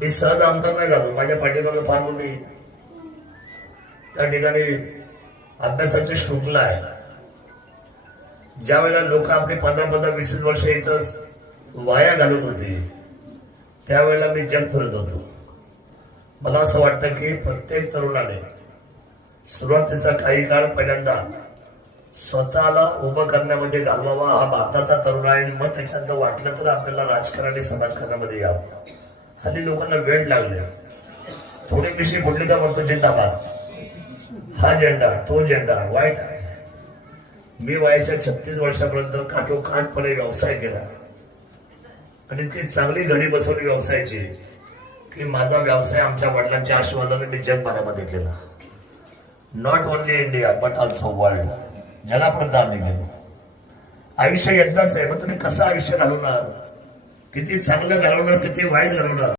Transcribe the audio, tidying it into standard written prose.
मी सहज आमदार नाही झालो, माझ्या पाठीमागे फार मोठी त्या ठिकाणी अभ्यासाची शृंखला आहे. ज्या वेळेला लोक आपली 15-15, 20 वर्ष इथं वाया घालत होती, त्यावेळेला मी जग फिरत होतो. मला असं वाटतं की प्रत्येक तरुणाने सुरुवातीचा काही काळ पहिल्यांदा स्वतःला उभं करण्यामध्ये घालवावा. हा भारताचा तरुण आहे आणि मग त्याच्यानंतर वाटलं तर आपल्याला राजकारण आणि समाजकारणामध्ये यावं. हल्ली लोकांना वेळ लागले, थोडी पिशवी फुटली का म्हणतो जिंदाबाद, हा झेंडा तो झेंडा वाईट आहे. मी वयाच्या 36 वर्षापर्यंत काठोकाठपणे व्यवसाय केला आणि इतकी चांगली घडी बसवली व्यवसायाची की माझा व्यवसाय आमच्या वडिलांच्या आशीर्वादाने मी जगभरामध्ये केला. Not only India but also world. जगापर्यंत आम्ही गेलो. आयुष्य एकदाच आहे, मग तुम्ही कसं आयुष्य घालवणार, किती चांगलं घालवणार, किती वाईट घालवणार.